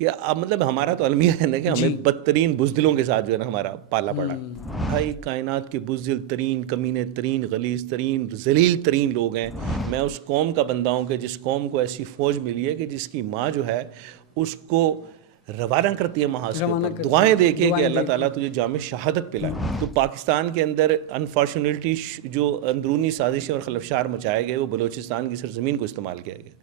کہ اب مطلب ہمارا تو المیہ ہے نا کہ ہمیں بدترین بزدلوں کے ساتھ جو ہے نا ہمارا پالا پڑا ہے. بھائی کائنات کے بزدل ترین، کمینے ترین، غلیظ ترین، ذلیل ترین لوگ ہیں. میں اس قوم کا بندہ ہوں کہ جس قوم کو ایسی فوج ملی ہے کہ جس کی ماں جو ہے اس کو روانہ کرتی ہے محاذ کے اوپر، دعائیں دے کے کہ اللہ تعالیٰ تجھے جام شہادت پلائے. تو پاکستان کے اندر انفارچونیٹلی جو اندرونی سازشیں اور خلفشار مچائے گئے وہ بلوچستان کی سرزمین کو استعمال کیا گیا.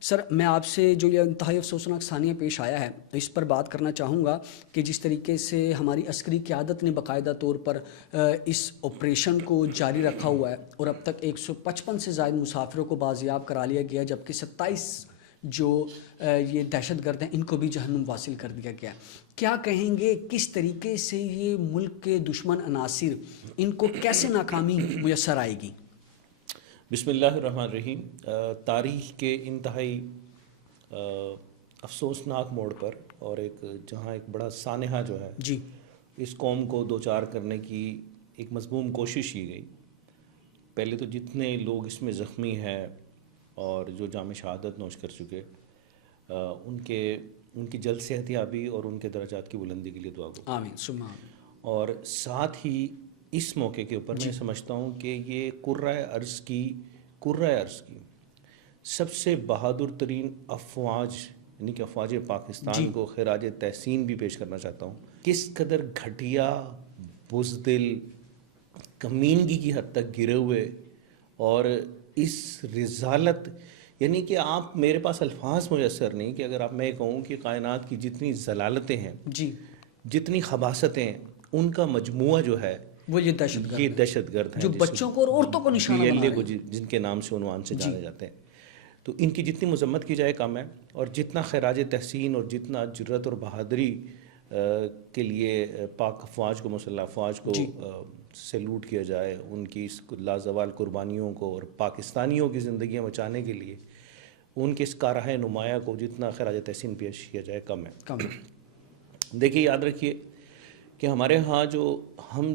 سر، میں آپ سے جو یہ انتہائی افسوسناک ثانیہ پیش آیا ہے اس پر بات کرنا چاہوں گا کہ جس طریقے سے ہماری عسکری قیادت نے باقاعدہ طور پر اس آپریشن کو جاری رکھا ہوا ہے اور اب تک 155 سے زائد مسافروں کو بازیاب کرا لیا گیا، جبکہ 27 جو یہ دہشت گرد ہیں ان کو بھی جہنم واصل کر دیا گیا. کیا کہیں گے کس طریقے سے یہ ملک کے دشمن عناصر ان کو کیسے ناکامی میسر آئے گی؟ بسم اللہ الرحمن الرحیم. تاریخ کے انتہائی افسوسناک موڑ پر اور جہاں ایک بڑا سانحہ جو ہے اس قوم کو دوچار کرنے کی ایک مضموم کوشش کی گئی. پہلے تو جتنے لوگ اس میں زخمی ہیں اور جو جام شہادت نوش کر چکے ان کی جلد صحت یابی اور ان کے درجات کی بلندی کے لیے دعا کرو. آمین ثم آمین. اور ساتھ ہی اس موقع کے اوپر میں سمجھتا ہوں کہ یہ کرۂ ارض کی سب سے بہادر ترین افواج یعنی کہ افواج پاکستان کو خراج تحسین بھی پیش کرنا چاہتا ہوں. کس قدر گھٹیا، بزدل، کمینگی کی حد تک گرے ہوئے اور اس رذالت، یعنی کہ آپ میرے پاس الفاظ میسر نہیں کہ اگر میں کہوں کہ کائنات کی جتنی ضلالتیں ہیں، جتنی خباثتیں ہیں، ان کا مجموعہ جو ہے وہ یہ دہشت گرد ہیں جو بچوں کو اور عورتوں کو نشانہ بنا رہے ہیں، جن کے نام سے عنوان سے جانے جاتے ہیں. تو ان کی جتنی مذمت کی جائے کم ہے، اور جتنا خراج تحسین اور جتنا جرت اور بہادری کے لیے پاک افواج کو، مسلح افواج کو سیلوٹ کیا جائے، ان کی اس لازوال قربانیوں کو اور پاکستانیوں کی زندگیاں بچانے کے لیے ان کے اس کارہائے نمایاں کو جتنا خراج تحسین پیش کیا جائے کم ہے. دیکھیے، یاد رکھیے کہ ہمارے ہاں ہم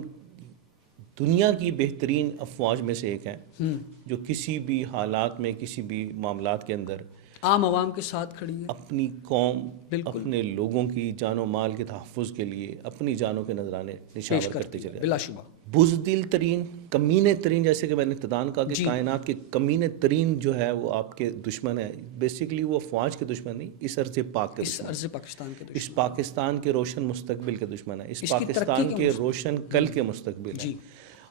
دنیا کی بہترین افواج میں سے ایک ہیں جو کسی بھی حالات میں، کسی بھی معاملات کے اندر عام عوام کے ساتھ کھڑی ہے، اپنی قوم، اپنے لوگوں کی جان و مال کے تحفظ کے لیے اپنی جانوں کے نذرانے نشاور کرتے چلے. بلا شبہ بزدل ترین، کمینے ترین، جیسے کہ میں نے ابتداءً کہا کہ کائنات کے کمینے ترین جو ہے وہ آپ کے دشمن ہے. بیسیکلی وہ افواج کے دشمن نہیں، اس ارض پاک کے دشمن، اس پاکستان کے دشمن، اس پاکستان کے روشن مستقبل کے دشمن ہے، اس پاکستان کے روشن کل کے مستقبل ہے.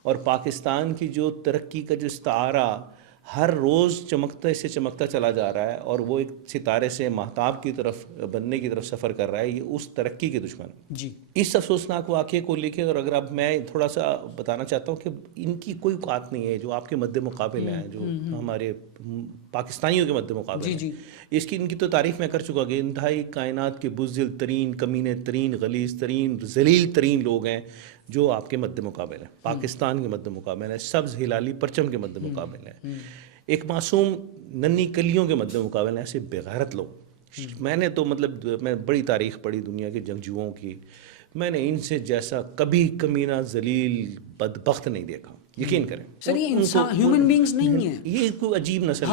اور پاکستان کی جو ترقی کا جو استعارہ ہر روز چمکتا سے چمکتا چلا جا رہا ہے اور وہ ایک ستارے سے ماہتاب کی طرف بننے کی طرف سفر کر رہا ہے، یہ اس ترقی کے دشمن. اس افسوسناک واقعے کو لے کے، اور اگر اب میں تھوڑا سا بتانا چاہتا ہوں کہ ان کی کوئی اوقات نہیں ہے جو آپ کے مد مقابل ہیں، جو ہمارے پاکستانیوں کے مد مقابل ہیں. ان کی تو تعریف میں کر چکا کہ انتہائی کائنات کے بزدل ترین، کمینے ترین، غلیظ ترین، ذلیل ترین لوگ ہیں جو آپ کے مد مقابل ہیں، پاکستان کے مد مقابل ہیں، سبز ہلالی پرچم کے مد مقابل ہیں، ایک معصوم ننھی کلیوں کے مد مقابل ہیں. ایسے بےغیرت لوگ، میں نے تو میں بڑی تاریخ پڑھی دنیا کے جنگجوؤں کی، میں نے ان سے جیسا کبھی کمینہ، ذلیل، بدبخت نہیں دیکھا. یقین کریں سر، یہ انسان ہیومن بینگز نہیں ہیں، یہ کوئی عجیب نسل،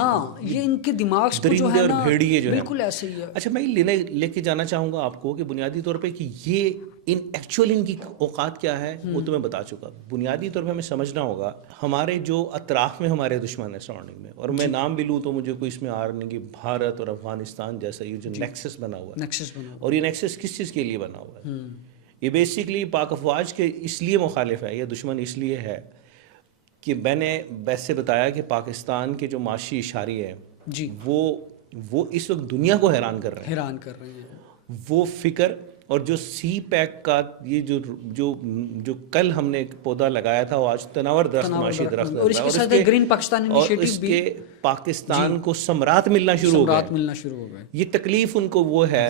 یہ ان کے دماغ کو جو ہے نا بھیڑیے جو ہے بالکل ایسے ہی ہے. اچھا، میں لے کے جانا چاہوں گا آپ کو کہ بنیادی طور پہ کہ یہ ایکچوئل ان کی اوقات کیا ہے وہ تو میں بتا چکا. بنیادی طور پہ ہمیں سمجھنا ہوگا ہمارے جو اطراف میں ہمارے دشمن ہیں، سراؤنڈنگ میں، اور میں نام بھی لوں تو مجھے کوئی اس میں آر نہیں کہ بھارت اور افغانستان جیسا یہ جو نیکسس بنا ہوا ہے، اور یہ نیکسس کس چیز کے لیے بنا ہوا ہے؟ یہ بیسیکلی پاک افواج کے اس لیے مخالف ہے، یہ دشمن اس لیے ہے کہ میں نے ویسے بتایا کہ پاکستان کے جو معاشی اشاریے ہیں وہ اس وقت دنیا کو حیران کر رہے ہیں. وہ فکر اور جو سی پیک کا یہ جو کل ہم نے ایک پودا لگایا تھا، وہ آج تناور درخت، معاشی درخت، اور اس کے پاکستان کو ثمرات ملنا شروع ہو گئے. یہ تکلیف ان کو وہ ہے،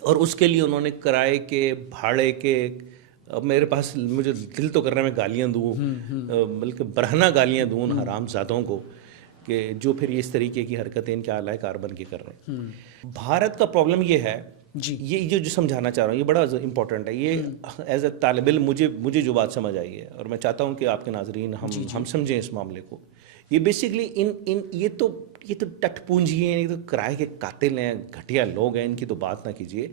اور اس کے لیے انہوں نے کرائے کے، بھاڑے کے، اب میرے پاس مجھے دل تو کر رہا ہے میں گالیاں دوں، بلکہ برہنہ گالیاں دوں ان حرام زادوں کو کہ جو پھر اس طریقے کی حرکتیں ان کے اعلی کاربن کی کر رہے ہیں. بھارت کا پرابلم یہ ہے جی یہ جو سمجھانا چاہ رہا ہوں یہ بڑا امپورٹنٹ ہے. یہ ایز اے طالب علم مجھے جو بات سمجھ آئی ہے اور میں چاہتا ہوں کہ آپ کے ناظرین ہم سمجھیں اس معاملے کو. یہ بیسکلی یہ تو ٹٹ پونجی ہیں, یہ تو کرائے کے قاتل ہیں, گھٹیا لوگ ہیں, ان کی تو بات نہ کیجیے.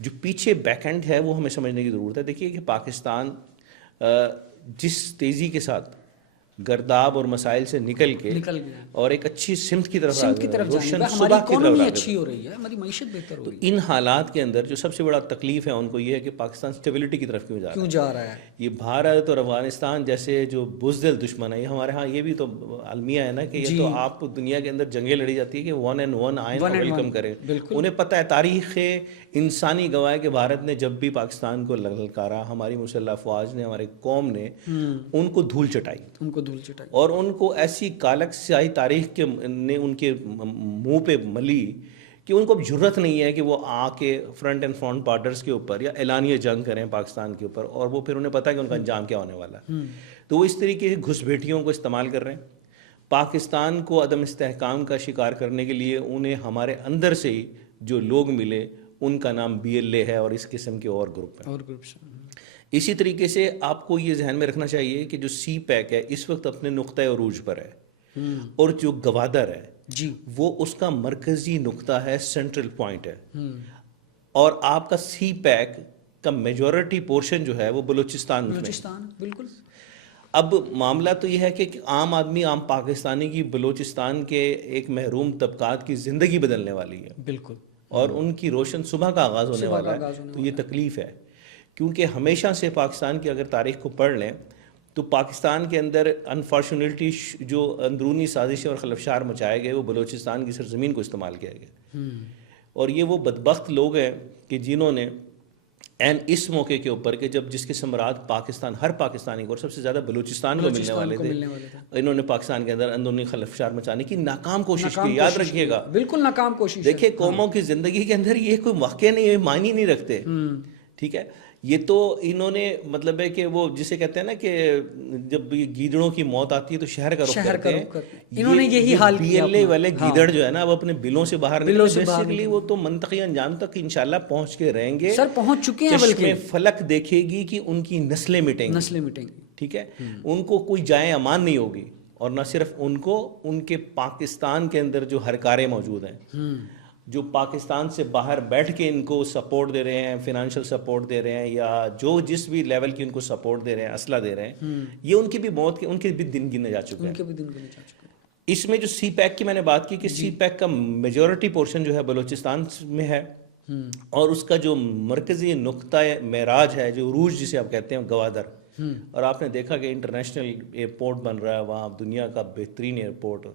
جو پیچھے بیک اینڈ ہے وہ ہمیں سمجھنے کی ضرورت ہے. دیکھیے کہ پاکستان جس تیزی کے ساتھ گرداب اور مسائل سے نکل گیا اور ایک اچھی سمت کی طرف روشن ہماری اکانومی اچھی ہو رہی ہے, ہماری معیشت بہتر ہو رہی ہے. ان حالات کے اندر جو سب سے بڑا تکلیف ہے ان کو یہ ہے کہ پاکستان اسٹیبلٹی کی طرف کیوں جا رہا ہے. یہ بھارت اور افغانستان جیسے جو بزدل دشمن ہے, یہ ہمارے ہاں یہ بھی تو المیہ ہے نا کہ یہ تو آپ دنیا کے اندر جنگیں لڑی جاتی ہے کہ 1 and 1 آئیں اور ویلکم کریں. انہیں پتہ ہے تاریخ انسانی گواہ کہ بھارت نے جب بھی پاکستان کو للکارا, ہماری مسلح افواج نے, ہمارے قوم نے ان کو دھول چٹائی اور ان کو ایسی کالک سیاہی تاریخ کے نے ان کے منہ پہ ملی کہ ان کو اب جرت نہیں ہے کہ وہ آ کے فرنٹ اینڈ فرنٹ بارڈرز کے اوپر یا اعلانیہ جنگ کریں پاکستان کے اوپر, اور وہ پھر انہیں پتہ ہے کہ ان کا انجام کیا ہونے والا ہے. تو وہ اس طریقے سے گھس بیٹھیوں کو استعمال کر رہے ہیں. پاکستان کو عدم استحکام کا شکار کرنے کے لیے انہیں ہمارے اندر سے ہی جو لوگ ملے ان کا نام BLA ہے اور اس قسم کے اور گروپ ہیں. اسی طریقے سے آپ کو یہ ذہن میں رکھنا چاہیے کہ جو CPEC ہے اس وقت اپنے نقطۂ عروج پر ہے, اور جو گوادر ہے وہ اس کا مرکزی نقطہ ہے, سینٹرل پوائنٹ ہے. اور آپ کا CPEC کا میجورٹی پورشن جو ہے وہ بلوچستان میں. بالکل. اب معاملہ تو یہ ہے کہ عام آدمی, عام پاکستانی کی بلوچستان کے ایک محروم طبقات کی زندگی بدلنے والی ہے. بالکل. اور ان کی روشن صبح کا آغاز ہونے والا ہے. تو یہ تکلیف ہے کیونکہ ہمیشہ سے پاکستان کی اگر تاریخ کو پڑھ لیں تو پاکستان کے اندر انفارچونیٹلی جو اندرونی سازشیں اور خلفشار مچائے گئے وہ بلوچستان کی سرزمین کو استعمال کیا گیا. اور یہ وہ بدبخت لوگ ہیں کہ جنہوں نے اس موقع کے اوپر کہ جب جس کے ثمرات پاکستان, ہر پاکستانی کو اور سب سے زیادہ بلوچستان کو ملنے والے تھے, انہوں نے پاکستان کے اندر اندرونی خلفشار مچانے کی ناکام کوشش کی. یاد رکھیے گا, بالکل ناکام کوشش. دیکھیں قوموں کی زندگی کے اندر یہ کوئی واقعہ نہیں ہے, معنی نہیں رکھتے. ٹھیک ہے, یہ تو انہوں نے مطلب ہے کہ وہ جسے کہتے ہیں نا کہ جب گیدڑوں کی موت آتی ہے تو شہر کا رخ کرتے ہیں. انہوں نے یہی حال کیا. BLA والے گیدڑ جو ہے نا اب اپنے بلوں سے باہر نکلے, بیسیکلی وہ تو منطقی انجام تک انشاءاللہ پہنچ کے رہیں گے. سر پہنچ چکے ہیں, بلکہ فلک دیکھے گی کہ ان کی نسلیں مٹیں گی. ٹھیک ہے, ان کو کوئی جائے امان نہیں ہوگی. اور نہ صرف ان کو, ان کے پاکستان کے اندر جو ہرکارے موجود ہیں جو پاکستان سے باہر بیٹھ کے ان کو سپورٹ دے رہے ہیں, فنانشل سپورٹ دے رہے ہیں, یا جو جس بھی لیول کی ان کو سپورٹ دے رہے ہیں, اسلحہ دے رہے ہیں, یہ ان کی بھی موت کے, ان کے بھی دن گنے جا چکے ہیں. اس میں جو CPEC کی میں نے بات کی کہ CPEC کا میجورٹی پورشن جو ہے بلوچستان میں ہے, اور اس کا جو مرکزی نقطہ معراج ہے, جو عروج جسے آپ کہتے ہیں, گوادر. اور آپ نے دیکھا کہ انٹرنیشنل ایئرپورٹ بن رہا ہے وہاں, دنیا کا بہترین ایئرپورٹ,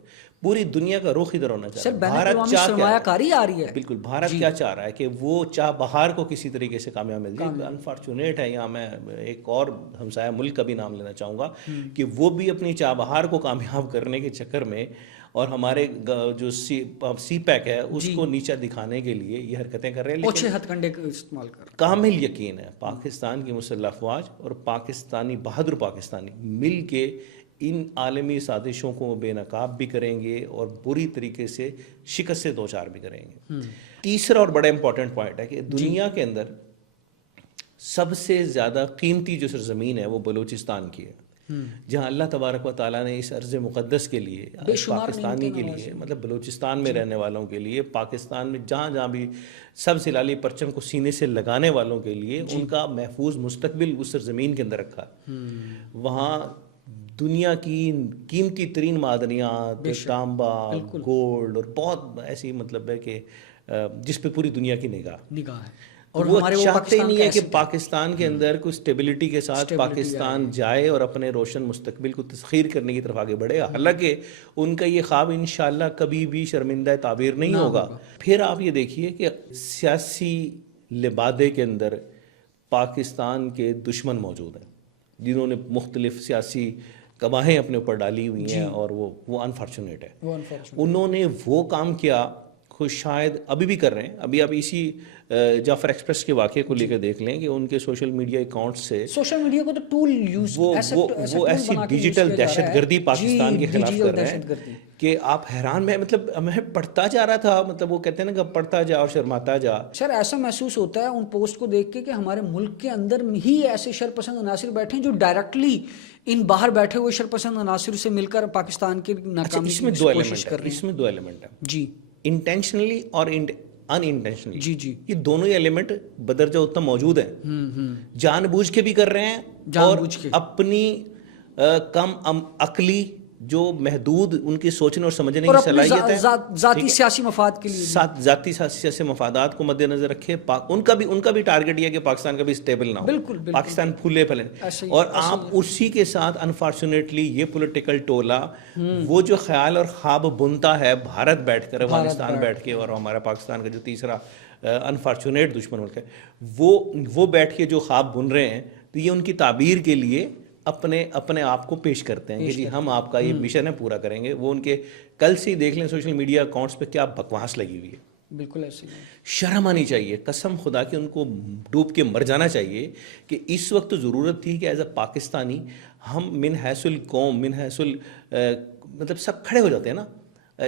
پوری دنیا کا رخ ادھر ہونا چاہیے. بھارت سرمایہ کاری آ رہی ہے. بالکل, بھارت کیا چاہ رہا ہے کہ وہ چاہ بہار کو کسی طریقے سے کامیاب مل جائے. انفارچونیٹ ہے, یہاں میں ایک اور ہمسایہ ملک کا بھی نام لینا چاہوں گا کہ وہ بھی اپنی چاہ بہار کو کامیاب کرنے کے چکر میں اور ہمارے جو CPEC ہے اس کو نیچا دکھانے کے لیے یہ حرکتیں کر رہے ہیں. اوچھے ہتھ کنڈے استعمال کر رہے ہیں. کامل یقین ہے پاکستان کی مسلح افواج اور پاکستانی بہادر پاکستانی مل کے ان عالمی سازشوں کو بے نقاب بھی کریں گے اور بری طریقے سے شکست سے دوچار بھی کریں گے. تیسرا اور بڑا امپورٹنٹ پوائنٹ ہے کہ دنیا کے اندر سب سے زیادہ قیمتی جو سرزمین ہے وہ بلوچستان کی ہے, جہاں اللہ تبارک و تعالیٰ نے اس ارض مقدس کے لیے, پاکستانی کے لیے, مطلب بلوچستان میں رہنے والوں کے لیے, پاکستان میں جہاں جہاں بھی سب سے لالی پرچم کو سینے سے لگانے والوں کے لیے ان کا محفوظ مستقبل اس سرزمین کے اندر رکھا. وہاں دنیا کی قیمتی ترین معدنیات, تانبا, گولڈ اور بہت ایسی مطلب ہے کہ جس پہ پوری دنیا کی نگاہ ہے. اور وہ چاہتے نہیں ہے کہ پاکستان کے اندر کوئی اسٹیبلٹی کے ساتھ پاکستان جائے اور اپنے روشن مستقبل کو تسخیر کرنے کی طرف آگے بڑھے. حالانکہ ان کا یہ خواب انشاءاللہ کبھی بھی شرمندہ تعبیر نہیں ہوگا. پھر آپ یہ دیکھیے کہ سیاسی لبادے کے اندر پاکستان کے دشمن موجود ہیں جنہوں نے مختلف سیاسی گواہیں اپنے اوپر ڈالی ہوئی ہیں, اور وہ انفارچونیٹ ہے. انہوں نے وہ کام کیا, کو شاید ابھی بھی کر رہے ہیں. ابھی آپ اسی جعفر ایکسپریس کے واقعے کو لے کے دیکھ لیں کہ ان کے سوشل میڈیا اکاؤنٹ سے سوشل میڈیا کو تو ٹول یوز وہ ایسی ڈیجیٹل دہشت گردی پاکستان کے خلاف کر رہے ہیں کہ آپ حیران. میں پڑھتا جا رہا تھا, مطلب وہ کہتے ہیں نا کہ پڑھتا جا اور شرماتا جا. سر ایسا محسوس ہوتا ہے ان پوسٹ کو دیکھ کے کہ ہمارے ملک کے اندر ہی ایسے شرپسند عناصر بیٹھے ہیں جو ڈائریکٹلی ان باہر بیٹھے ہوئے شرپسند عناصر سے مل کر پاکستان کی ناکامی کی کوشش کر رہے ہیں. اس میں دو ایلیمنٹ ہیں جی, انٹینشنلی اور ان انٹینشنلی. جی جی, یہ دونوں ہی ایلیمنٹ بدرجہ اتنا موجود ہیں. جان بوجھ کے بھی کر رہے ہیں اور اپنی کم عقلی جو محدود ان کی سوچنے اور سمجھنے کی صلاحیت ہے, ذاتی سیاسی مفاد کے لیے, ذاتی سیاسی مفادات کو مد نظر رکھے, ان کا بھی ٹارگٹ یہ ہے کہ پاکستان کا بھی اسٹیبل نہ ہو, بالکل پاکستان پھولے پھلے. اور آپ اسی کے ساتھ انفارچونیٹلی یہ پولیٹیکل ٹولہ وہ جو خیال اور خواب بنتا ہے بھارت بیٹھ کر, افغانستان بیٹھ کے, اور ہمارا پاکستان کا جو تیسرا انفارچونیٹ دشمن ملک ہے وہ بیٹھ کے جو خواب بن رہے ہیں, تو یہ ان کی تعبیر کے لیے اپنے آپ کو پیش کرتے ہیں کہ جی ہم آپ کا یہ مشن ہے پورا کریں گے. وہ ان کے کل سے ہی دیکھ لیں سوشل میڈیا اکاؤنٹس پہ کیا بکواس لگی ہوئی ہے. بالکل ایسے شرم آنی چاہیے, قسم خدا کہ ان کو ڈوب کے مر جانا چاہیے کہ اس وقت ضرورت تھی کہ ایز اے پاکستانی ہم من حیث القوم من حیث مطلب سب کھڑے ہو جاتے ہیں نا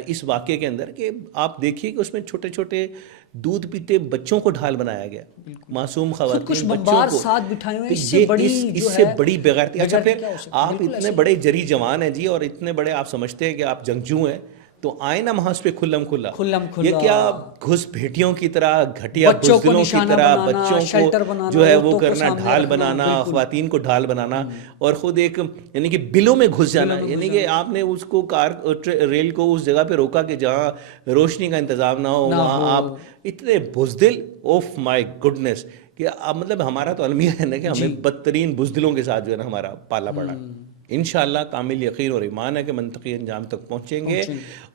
اس واقعے کے اندر. کہ آپ دیکھیے کہ اس میں چھوٹے چھوٹے دودھ پیتے بچوں کو ڈھال بنایا گیا, معصوم خواتین بچوں کو. اس سے بڑی بغیرتی. اچھا پھر آپ اتنے بڑے جری جوان ہیں جی, اور اتنے بڑے آپ سمجھتے ہیں کہ آپ جنگجو ہیں, تو آئے نا محاذ پہ کھلم کھلا. یہ کیا گھس بھیٹیوں کی طرح, گھٹیا بزدلوں کی طرح بچوں کو جو ہے وہ کرنا, ڈھال بنانا, خواتین کو ڈھال بنانا, اور خود ایک یعنی کہ بلوں میں گھس جانا. یعنی کہ آپ نے اس کو ریل کو اس جگہ پہ روکا کہ جہاں روشنی کا انتظام نہ ہو, وہاں آپ اتنے بزدل. اوف مائی گڈنس, کہ اب مطلب ہمارا تو المیہ ہے نا کہ ہمیں بدترین بزدلوں کے ساتھ جو ہے نا ہمارا پالا پڑا. انشاءاللہ کامل یقین اور ایمان ہے کہ منطقی انجام تک پہنچیں گے.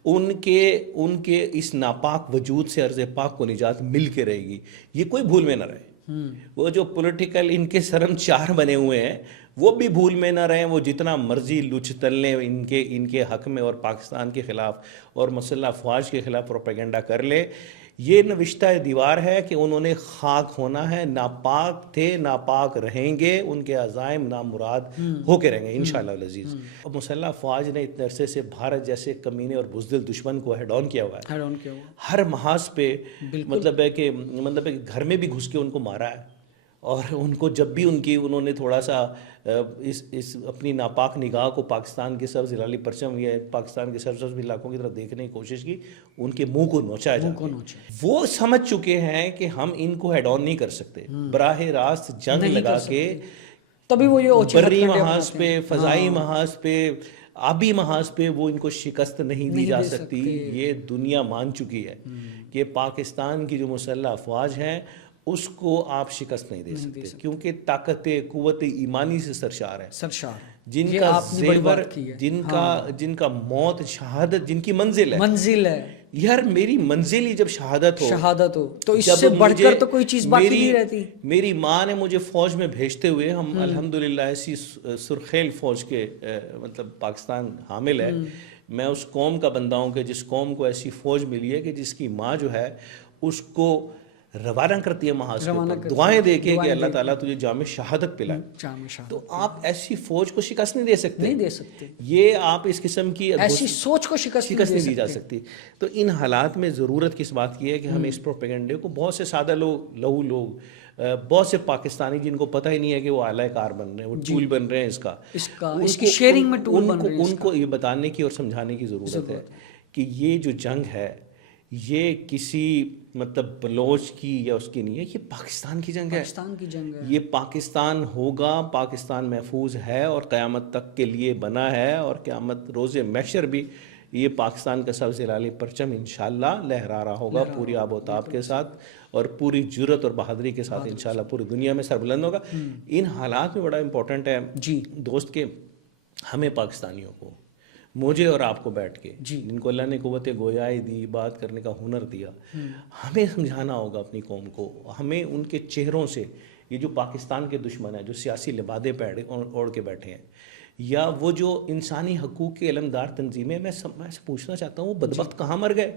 ان کے اس ناپاک وجود سے عرض پاک کو نجات مل کے رہے گی. یہ کوئی بھول میں نہ رہے. وہ جو پولیٹیکل ان کے سرم چار بنے ہوئے ہیں وہ بھی بھول میں نہ رہیں. وہ جتنا مرضی لچ تلنے ان کے حق میں اور پاکستان کے خلاف اور مسلح افواج کے خلاف پروپیگنڈا کر لے. یہ نوشتہ دیوار ہے کہ انہوں نے خاک ہونا ہے. ناپاک تھے, ناپاک رہیں گے, ان کے عزائم نامراد ہو کے رہیں گے انشاءاللہ العزیز. اب مسلح افواج نے اتنے عرصے سے بھارت جیسے کمینے اور بزدل دشمن کو ہیڈ آن کیا ہوا ہے, ہر محاذ پہ. مطلب ہے کہ گھر میں بھی گھس کے ان کو مارا ہے, اور ان کو جب بھی انہوں نے تھوڑا سا اس اپنی ناپاک نگاہ کو پاکستان کے سبز ہلالی پرچم یا پاکستان کے سرسبز علاقوں کی طرف دیکھنے کی کوشش کی, ان کے منہ کو نوچا ہے. وہ سمجھ چکے ہیں کہ ہم ان کو ہیڈ آن نہیں کر سکتے. براہ راست جنگ لگا کے تبھی وہ یہ بری محاذ پہ, فضائی محاذ پہ, آبی محاذ پہ وہ ان کو شکست نہیں دی جا سکتی. یہ دنیا مان چکی ہے کہ پاکستان کی جو مسلح افواج ہیں اس کو آپ شکست نہیں دے سکتے, کیونکہ طاقت قوت ایمانی سے سرشار ہے. جن کا زیور, جن کا موت شہادت جن کی منزل ہے. یار میری منزل ہی جب شہادت ہو تو اس سے بڑھ کر تو کوئی چیز باقی نہیں رہتی. میری ماں نے مجھے فوج میں بھیجتے ہوئے, ہم الحمدللہ ایسی سرخیل فوج کے مطلب پاکستان حامل ہے. میں اس قوم کا بندہ ہوں کہ جس قوم کو ایسی فوج ملی ہے کہ جس کی ماں جو ہے اس کو روانہ کرتی ہے محاذ کے, دعائیں دے کے کہ اللہ تعالیٰ تجھے جام شہادت پلائے. تو آپ ایسی فوج کو شکست نہیں دے سکتے. یہ آپ اس قسم کی ایسی سوچ کو شکست نہیں دی جا سکتی. تو ان حالات میں ضرورت کس بات کی ہے کہ ہمیں اس پروپیگنڈے کو, بہت سے سادہ لہو لوگ, بہت سے پاکستانی جن کو پتہ ہی نہیں ہے کہ وہ اعلی کار بن رہے ہیں, وہ ٹول بن رہے ہیں اس کی شیئرنگ میں ٹول بن رہے ہیں. ان کو یہ بتانے کی اور سمجھانے کی ضرورت ہے کہ یہ جو جنگ ہے یہ کسی مطلب بلوچ کی یا اس کی نہیں ہے, یہ پاکستان کی جنگ ہے. یہ پاکستان ہوگا, پاکستان محفوظ ہے اور قیامت تک کے لیے بنا ہے, اور قیامت روز محشر بھی یہ پاکستان کا سبز ہلالی پرچم انشاءاللہ لہرا رہا ہوگا پوری آب و تاب کے ساتھ اور پوری جرت اور بہادری کے ساتھ انشاءاللہ پوری دنیا میں سربلند ہوگا. ان حالات میں بڑا امپورٹنٹ ہے دوست کہ ہمیں پاکستانیوں کو, مجھے اور آپ کو بیٹھ کے, جن کو اللہ نے قوت گویائی دی, بات کرنے کا ہنر دیا, ہمیں سمجھانا ہوگا اپنی قوم کو. ہمیں ان کے چہروں سے, یہ جو پاکستان کے دشمن ہیں جو سیاسی لبادے اوڑھ کے بیٹھے ہیں, یا وہ جو انسانی حقوق کے علمدار تنظیمیں, میں پوچھنا چاہتا ہوں وہ بدبخت کہاں مر گئے؟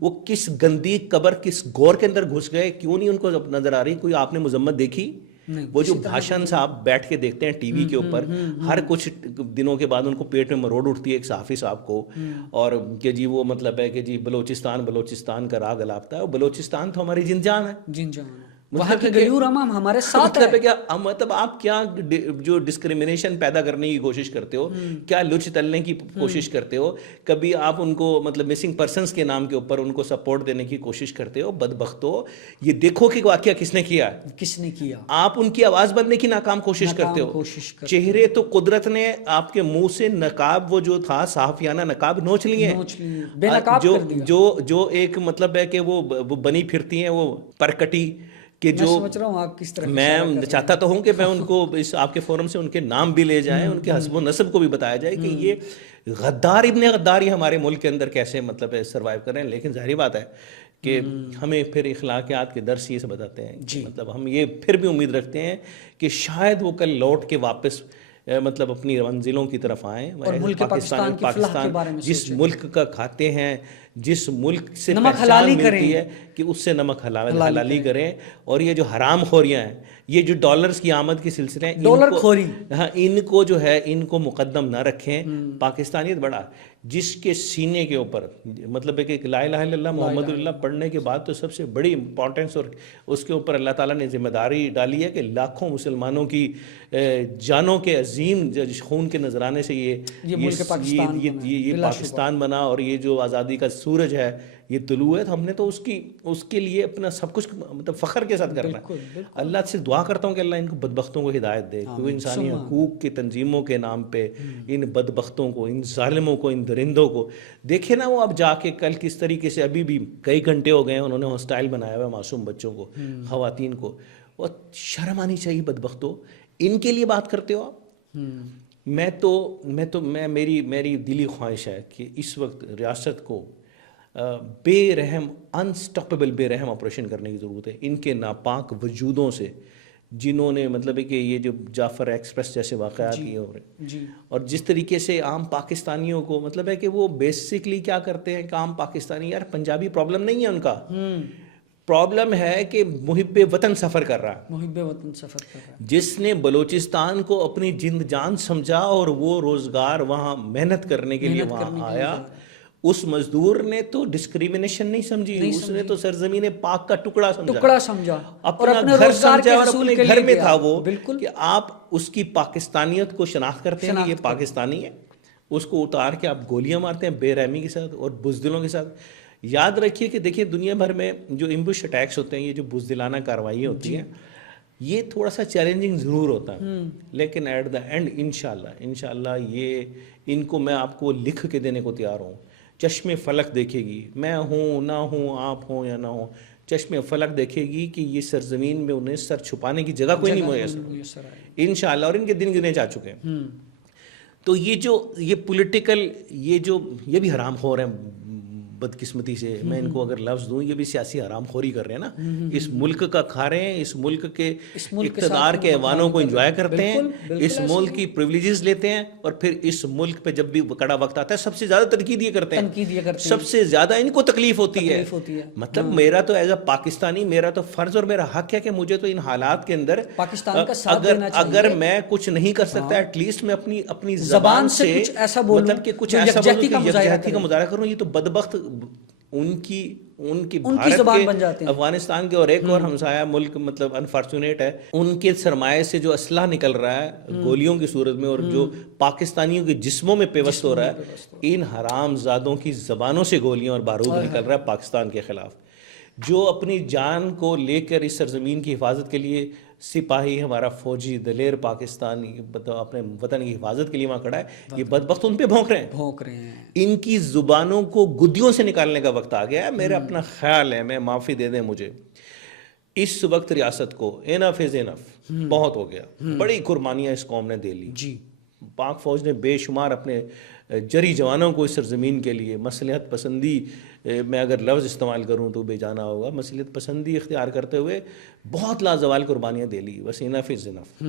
وہ کس گندی قبر کس گور کے اندر گھس گئے, کیوں نہیں ان کو نظر آ رہی؟ کوئی آپ نے مذمت دیکھی؟ وہ جو بھاشن صاحب بیٹھ کے دیکھتے ہیں ٹی وی کے اوپر, ہر کچھ دنوں کے بعد ان کو پیٹ میں مروڑ اٹھتی ہے ایک صحافی صاحب کو, اور کہ جی وہ مطلب ہے کہ جی بلوچستان کا راگ الاپتا ہے. بلوچستان تو ہماری جن جان ہے, جن جان, وہاں کے غیور ہم ہمارے ساتھ مطلب ہے کیا, مطلب آپ کیا جو ڈسکریمنیشن پیدا کرنے کی کوشش کرتے ہو, کیا لچ تلنے کی کوشش کرتے ہو, کبھی آپ ان کو مطلب مسنگ پرسنس کے نام کے اوپر ان کو سپورٹ دینے کی کوشش کرتے ہو. بدبختو, یہ دیکھو کہ واقعہ کس نے کیا ہے, کس نے کیا. آپ ان کی آواز بننے کی ناکام کوشش کرتے ہو. چہرے تو قدرت نے آپ کے منہ سے نقاب وہ جو تھا صحافیانہ نقاب نوچ لیے, جو ایک مطلب ہے کہ وہ بنی پھرتی ہیں وہ پرکٹی, کہ جو میں چاہتا تو ہوں کہ میں ان کو اس آپ کے فورم سے ان کے نام بھی لے جائیں, ان کے حسب و نسب کو بھی بتایا جائے کہ یہ غدار ابن غدار ہی ہمارے ملک کے اندر کیسے مطلب سروائیو کر رہے ہیں. لیکن ظاہری بات ہے کہ ہمیں پھر اخلاقیات کے درس یہ سے بتاتے ہیں, مطلب ہم یہ پھر بھی امید رکھتے ہیں کہ شاید وہ کل لوٹ کے واپس مطلب اپنی منزلوں کی طرف آئیں, پاکستان جس ملک کا کھاتے ہیں, جس ملک سے پہچان ملتی ہے کہ اس سے نمک حلالی کریں. اور یہ جو حرام خوریاں ہیں, یہ جو ڈالرز کی آمد کے سلسلے ہیں, ڈالر خوری, ان کو جو ہے ان کو مقدم نہ رکھیں. پاکستانیت بڑا, جس کے سینے کے اوپر مطلب ہے کہ لا الہ الا اللہ محمد اللہ پڑھنے کے بعد تو سب سے بڑی امپورٹنس اور اس کے اوپر اللہ تعالیٰ نے ذمہ داری ڈالی ہے کہ لاکھوں مسلمانوں کی جانوں کے عظیم خون کے نذرانے سے یہ پاکستان بنا, اور یہ جو آزادی کا سورج ہے یہ طلوع ہے. تو ہم نے تو اس کے لیے اپنا سب کچھ مطلب فخر کے ساتھ کرنا ہے. اللہ سے دعا کرتا ہوں کہ اللہ ان کو بدبختوں کو ہدایت دے, کیونکہ انسانی حقوق کی تنظیموں کے نام پہ ان بدبختوں کو, ان ظالموں کو, ان درندوں کو دیکھے نا. وہ اب جا کے کل کس طریقے سے, ابھی بھی کئی گھنٹے ہو گئے ہیں انہوں نے ہاسٹائل بنایا ہوا معصوم بچوں کو, خواتین کو. اور شرم آنی چاہیے بدبختوں, ان کے لیے بات کرتے ہو آپ. میری دلی خواہش ہے کہ اس وقت ریاست کو بے رحم انسٹاپیبل بے رحم آپریشن کرنے کی ضرورت ہے ان کے ناپاک وجودوں سے, جنہوں نے مطلب ہے کہ یہ جو جعفر ایکسپریس جیسے واقعات یہ ہو رہے, اور جس طریقے سے عام پاکستانیوں کو مطلب ہے کہ وہ بیسکلی کیا کرتے ہیں کہ عام پاکستانی, یار پنجابی پرابلم نہیں ہے ان کا, پرابلم ہے کہ محب وطن سفر کر رہا ہے, جس نے بلوچستان کو اپنی جند جان سمجھا اور وہ روزگار وہاں محنت کرنے کے لیے وہاں آیا. اس مزدور نے تو ڈسکریمنیشن نہیں سمجھی, اس نے تو سرزمین پاک کا ٹکڑا سمجھا, اپنا گھر سمجھا, اور اپنے گھر میں تھا وہ, کہ آپ اس کی پاکستانیت کو شناخت کرتے ہیں, یہ پاکستانی ہے, اس کو اتار کے آپ گولیاں مارتے ہیں بے رحمی کے ساتھ اور بزدلوں کے ساتھ. یاد رکھیے کہ دیکھیے دنیا بھر میں جو ایمبوش اٹیکس ہوتے ہیں, یہ جو بزدلانہ کارروائیاں ہوتی ہیں, یہ تھوڑا سا چیلنجنگ ضرور ہوتا ہے, لیکن ایٹ دا اینڈ انشاءاللہ یہ ان کو میں آپ کو لکھ کے دینے کو تیار ہوں. چشم فلک دیکھے گی, میں ہوں نہ ہوں, آپ ہوں یا نہ ہوں, چشم فلک دیکھے گی کہ یہ سرزمین میں انہیں سر چھپانے کی جگہ کوئی نہیں میسر انشاءاللہ, اور ان کے دن گنے جا چکے ہیں. تو یہ پولیٹیکل یہ بھی حرام خور ہیں بدقسمتی سے, میں ان کو اگر لفظ دوں, یہ بھی سیاسی حرام خوری کر رہے ہیں نا, اس ملک کا کھا رہے ہیں, اس ملک کے اقتدار کے ایوانوں کو انجوائے کرتے ہیں, اس ملک کی پریویلیجز لیتے ہیں, اور پھر اس ملک پہ جب بھی کڑا وقت آتا ہے سب سے زیادہ تنقید یہ کرتے ہیں, سب سے زیادہ ان کو تکلیف ہوتی ہے. مطلب میرا تو ایز اے پاکستانی میرا تو فرض اور میرا حق ہے کہ مجھے تو ان حالات کے اندر اگر میں کچھ نہیں کر سکتا, ایٹ لیسٹ میں اپنی زبان سے مطلب کہ کچھ ایسا بولوں کہ یکجہتی کا مظاہرہ کروں. یہ تو بدبخت ان کی بھارت کے, افغانستان کے اور ایک اور ہمسایہ ملک مطلب انفارچونیٹ ہے, ان کے سرمایے سے جو اسلحہ نکل رہا ہے گولیوں کی صورت میں, اور جو پاکستانیوں کے جسموں میں پیوست ہو رہا ہے, ان حرام زادوں کی زبانوں سے گولیاں اور بارود نکل رہا ہے پاکستان کے خلاف. جو اپنی جان کو لے کر اس سرزمین کی حفاظت کے لیے سپاہی, ہمارا فوجی دلیر پاکستانی اپنے وطن کی حفاظت کے لیے وہاں کھڑا ہے, یہ بدبخت ان پہ بھونک رہے ہیں. ان کی زبانوں کو گدیوں سے نکالنے کا وقت آ گیا ہے. میرا اپنا خیال ہے, میں معافی دے دیں مجھے, اس وقت ریاست کو انف از انف, بہت ہو گیا. بڑی قربانیاں اس قوم نے دے لی. پاک فوج نے بے شمار اپنے جری جوانوں کو اس سرزمین کے لیے مصلحت پسندی, میں اگر لفظ استعمال کروں تو بے جانا ہوگا, مصلحت پسندی اختیار کرتے ہوئے بہت لازوال قربانیاں دے لی. بس انف از انف.